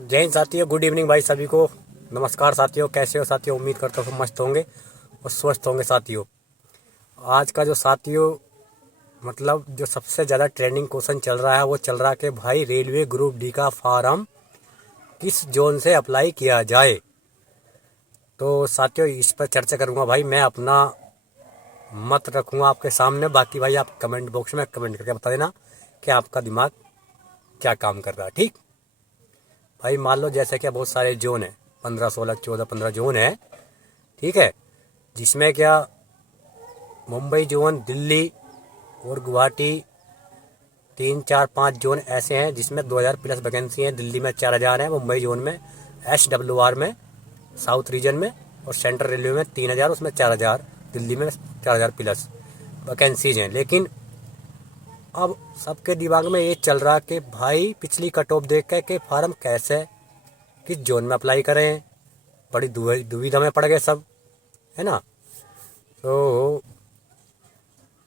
जय हिंद साथियों, good evening भाई सभी को। नमस्कार साथियों, कैसे हो साथियों? उम्मीद करता हूँ सब मस्त होंगे और स्वस्थ होंगे साथियों। आज का जो साथियों मतलब जो सबसे ज़्यादा ट्रेंडिंग क्वेश्चन चल रहा है वो चल रहा है कि भाई रेलवे ग्रुप डी का फॉर्म किस जोन से अप्लाई किया जाए। तो साथियों इस पर चर्चा करूँगा भाई, मैं अपना मत रखूँगा आपके सामने। बाकी भाई आप कमेंट बॉक्स में कमेंट करके बता देना कि आपका दिमाग क्या काम कर रहा है। ठीक भाई, मान लो जैसे कि बहुत सारे जोन है, 15 16 14 15 जोन है, ठीक है, जिसमें क्या मुंबई जोन, दिल्ली और गुवाहाटी 3 4 5 जोन ऐसे हैं जिसमें 2000 प्लस वैकेंसी है। दिल्ली में 4000 है, मुंबई जोन में, SWR में, साउथ रीजन में, और सेंट्रल रेलवे में 3000, उसमें 4000, दिल्ली में 4000 प्लस वैकेंसीज हैं। लेकिन अब सबके दिमाग में ये चल रहा कि भाई पिछली कट ऑफ देख के फार्म कैसे किस जोन में अप्लाई करें। बड़ी दुविधा में पड़ गए सब, है ना। तो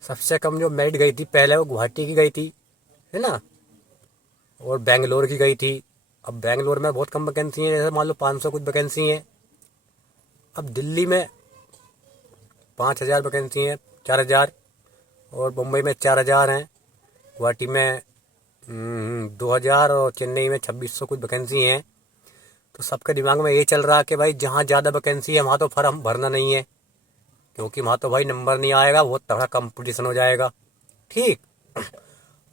सबसे कम जो मेरिट गई थी पहले वो गुवाहाटी की गई थी, है ना, और बेंगलोर की गई थी। अब बेंगलोर में बहुत कम वैकेंसी है, जैसे मान लो 500 कुछ वैकेंसी है। अब दिल्ली में 5000 वैकेंसी है, 4000, और मुंबई में 4000 हैं, गुवाहाटी में 2000, और चेन्नई में 2600 कुछ वैकेंसी हैं। तो सबके दिमाग में ये चल रहा है कि भाई जहाँ ज़्यादा वैकेंसी है वहाँ तो फॉर्म भरना नहीं है, क्योंकि वहाँ तो भाई नंबर नहीं आएगा, बहुत तगड़ा कंपटीशन हो जाएगा। ठीक।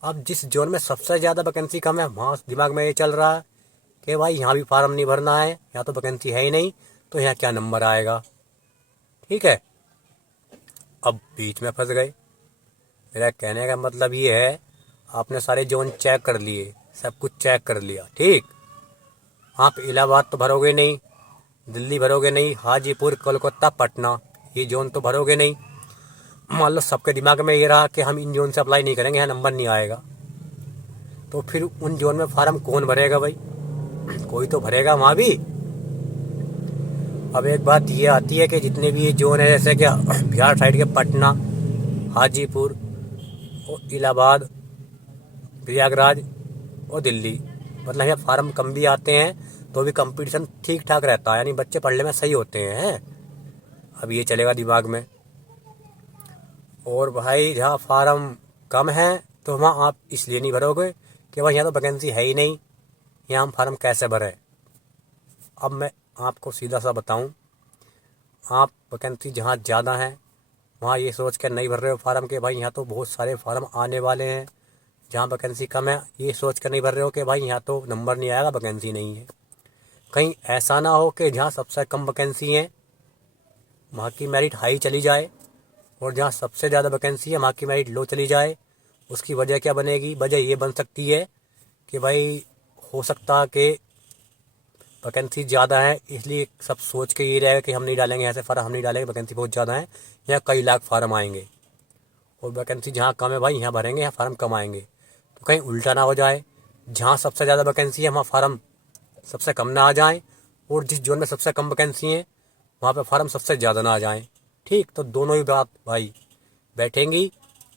अब जिस जोन में सबसे ज़्यादा वैकेंसी कम है वहाँ दिमाग में ये चल रहा है कि भाई यहाँ भी फार्म नहीं भरना है, यहाँ तो वैकेंसी है ही नहीं, तो यहाँ क्या नंबर आएगा। ठीक है। अब बीच में फंस गए। मेरा कहने का मतलब ये है, आपने सारे जोन चेक कर लिए, सब कुछ चेक कर लिया, ठीक, आप इलाहाबाद तो भरोगे नहीं, दिल्ली भरोगे नहीं, हाजीपुर, कोलकाता, पटना, ये जोन तो भरोगे नहीं। मान लो सबके दिमाग में ये रहा कि हम इन जोन से अप्लाई नहीं करेंगे, यहाँ नंबर नहीं आएगा, तो फिर उन जोन में फार्म कौन भरेगा भाई? कोई तो भरेगा वहाँ भी। अब एक बात ये आती है कि जितने भी ये जोन है, जैसे कि बिहार साइड के पटना, हाजीपुर और इलाहाबाद, प्रयागराज और दिल्ली, मतलब यहाँ फार्म कम भी आते हैं तो भी कंपटीशन ठीक ठाक रहता है, यानी बच्चे पढ़ने में सही होते हैं। अब ये चलेगा दिमाग में। और भाई जहाँ फार्म कम है तो वहाँ आप इसलिए नहीं भरोगे कि भाई यहाँ तो वैकेंसी है ही नहीं, यहाँ हम फार्म कैसे भरें। अब मैं आपको सीधा सा बताऊँ, आप वैकेंसी जहाँ ज़्यादा है वहाँ ये सोच कर नहीं भर रहे हो फार्म के भाई यहाँ तो बहुत सारे फार्म आने वाले हैं। जहाँ वैकेंसी कम है ये सोच कर नहीं भर रहे हो कि भाई यहाँ तो नंबर नहीं आएगा, वैकेंसी नहीं है। कहीं ऐसा ना हो कि जहाँ सबसे कम वैकेंसी है वहाँ की मेरिट हाई चली जाए, और जहाँ सबसे ज़्यादा वैकेंसी है वहाँ की मेरिट लो चली जाए। उसकी वजह क्या बनेगी? वजह ये बन सकती है कि भाई हो सकता है कि वैकेंसी ज़्यादा है, इसलिए सब सोच के ये रहेगा कि हम नहीं डालेंगे यहाँ से फार्म, हम नहीं डालेंगे, वैकेंसी बहुत ज़्यादा है, यहाँ कई लाख फार्म आएंगे, और वैकेंसी जहाँ कम है भाई यहाँ भरेंगे, यहाँ फार्म कम आएंगे। तो कहीं उल्टा ना हो जाए, जहाँ सबसे ज़्यादा वैकेंसी है वहाँ फार्म सबसे कम ना आ जाए, और जिस जोन में सबसे कम वैकेंसी है वहाँ पे फार्म सबसे ज़्यादा ना आ जाए। ठीक, तो दोनों ही बात भाई बैठेंगी।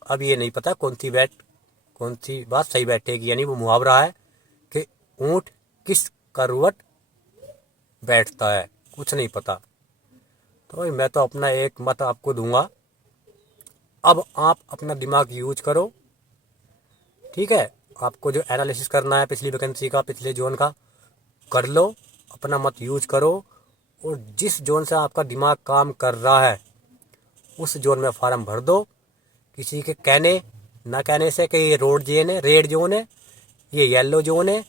अब ये नहीं पता कौन सी बात सही बैठेगी, यानी वो मुहावरा है कि ऊँट किस करवट बैठता है, कुछ नहीं पता। तो भाई मैं तो अपना एक मत आपको दूंगा, अब आप अपना दिमाग यूज करो। ठीक है, आपको जो एनालिसिस करना है पिछली वैकेंसी का, पिछले जोन का, कर लो, अपना मत यूज करो, और जिस जोन से आपका दिमाग काम कर रहा है उस जोन में फार्म भर दो। किसी के कहने ना कहने से कि ये रोड जोन है, रेड जोन है, ये येलो जोन है,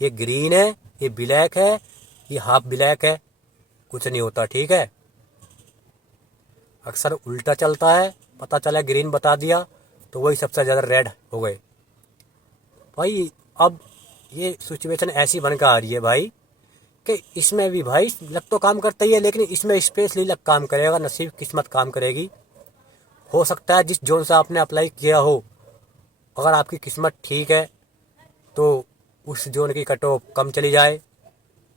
ये ग्रीन है, ये ब्लैक है, ये हाफ ब्लैक है, कुछ नहीं होता। ठीक है, अक्सर उल्टा चलता है, पता चला ग्रीन बता दिया तो वही सबसे ज़्यादा रेड हो गए भाई। अब ये सिचुएशन ऐसी बनकर आ रही है भाई कि इसमें भी भाई लक तो काम करता ही है, लेकिन इसमें स्पेशली लक काम करेगा, नसीब किस्मत काम करेगी। हो सकता है जिस जोन से आपने अप्लाई किया हो, अगर आपकी किस्मत ठीक है तो उस जोन की कट ऑफ कम चली जाए।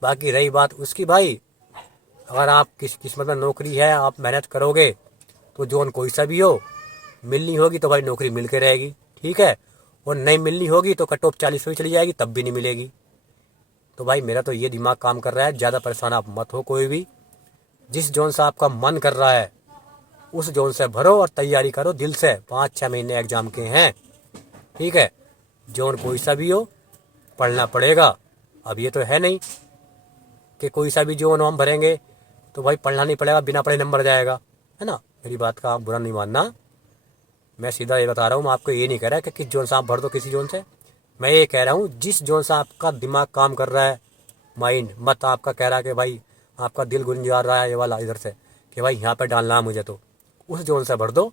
बाकी रही बात उसकी भाई, अगर आप किस्मत में नौकरी है, आप मेहनत करोगे तो जोन कोई सा भी हो, मिलनी होगी तो भाई नौकरी मिल के रहेगी। ठीक है, और नहीं मिलनी होगी तो कट ऑफ 40 पे चली जाएगी, तब भी नहीं मिलेगी। तो भाई मेरा तो ये दिमाग काम कर रहा है, ज़्यादा परेशान आप मत हो कोई भी। जिस जोन से आपका मन कर रहा है उस जोन से भरो और तैयारी करो दिल से। 5-6 महीने एग्जाम के हैं, ठीक है। जोन कोई सा भी हो पढ़ना पड़ेगा। अब ये तो है नहीं कि कोई सा भी जोन हम भरेंगे तो भाई पढ़ना नहीं पड़ेगा, बिना पढ़े नंबर जाएगा, है ना। मेरी बात का आप बुरा नहीं मानना, मैं सीधा ये बता रहा हूँ। मैं आपको ये नहीं कह रहा कि किस जोन से आप भर दो किसी जोन से। मैं ये कह रहा हूँ जिस जोन से आपका दिमाग काम कर रहा है, माइंड मत आपका कह रहा है कि भाई आपका दिल गुंजा रहा है ये वाला इधर से कि भाई यहाँ पे डालना है मुझे, तो उस जोन से भर दो।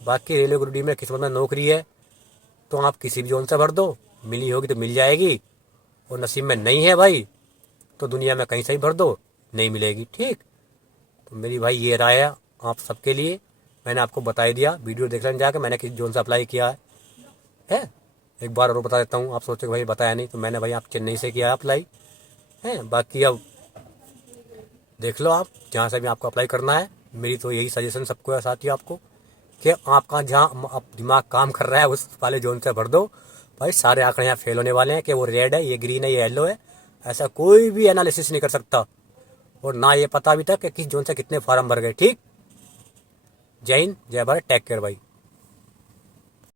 बाकी रेलवे ग्रुप डी में किस्मत में नौकरी है तो आप किसी भी जोन से भर दो, मिली होगी तो मिल जाएगी, और नसीब में नहीं है भाई तो दुनिया में कहीं से ही भर दो, नहीं मिलेगी, ठीक। तो मेरी भाई ये राय है आप सबके लिए, मैंने आपको बता ही दिया। वीडियो देख लें जाकर मैंने किस जोन से अप्लाई किया है। एक बार और बता देता हूँ, आप सोचे भाई बताया नहीं, तो मैंने भाई आप चेन्नई से किया है अप्लाई है। बाकी अब देख लो आप जहाँ से भी आपको अप्लाई करना है। मेरी तो यही सजेशन सबको है साथियों आपको कि आपका जहाँ आप दिमाग काम कर रहा है उस वाले जोन से भर दो। भाई सारे आंकड़े यहाँ फेल होने वाले हैं कि वो रेड है, ये ग्रीन है, ये येलो है, ऐसा कोई भी एनालिसिस नहीं कर सकता। और ना ये पता भी था कि किस जोन से कितने फॉर्म भर गए, ठीक। जय हिंद, जय भारत, टेक केयर भाई।